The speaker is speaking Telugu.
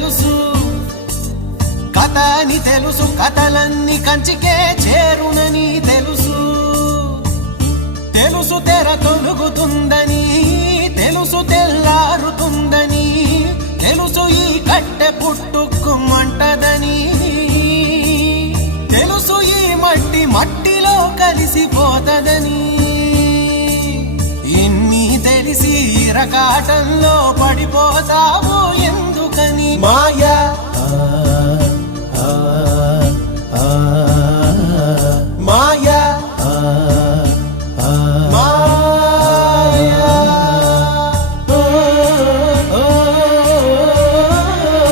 తెలుసు, కథ అని తెలుసు, కథలన్నీ కంచికే చేరునని తెలుసు. తెలుసు తెర తొలుగుతుందని, తెలుసు తెల్లారుతుందని, తెలుసు ఈ కట్టె పుట్టుకుమంటదని, తెలుసు ఈ మట్టి మట్టిలో కలిసిపోతదని. ఇన్ని తెలిసి ఇరకాటంలో పడిపోతావు ఎందుకని? మాయ